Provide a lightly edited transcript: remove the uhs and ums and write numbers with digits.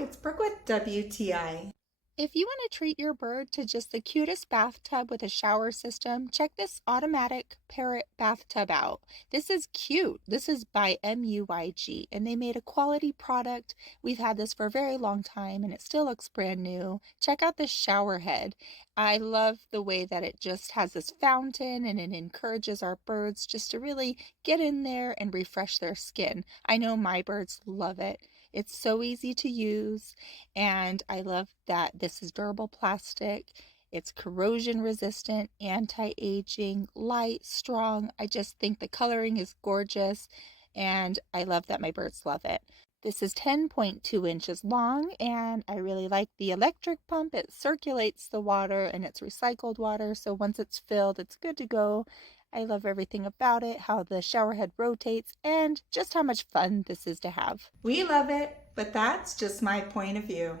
it's Brooke with WTI. If you want to treat your bird to just the cutest bathtub with a shower system, check this automatic Parrot bathtub out. This is cute. This is by MUYG, and they made a quality product. We've had this for a very long time, and it still looks brand new. Check out this shower head. I love the way that it just has this fountain, and it encourages our birds just to really get in there and refresh their skin. I know my birds love it. It's so easy to use. And I love that this is durable plastic. It's corrosion resistant, anti-aging, light, strong. I just think the coloring is gorgeous, and I love that my birds love it. This is 10.2 inches long, and I really like the electric pump. It circulates the water, and it's recycled water, so once it's filled, it's good to go. I love everything about it, how the shower head rotates, and just how much fun this is to have. We love it, but that's just my point of view.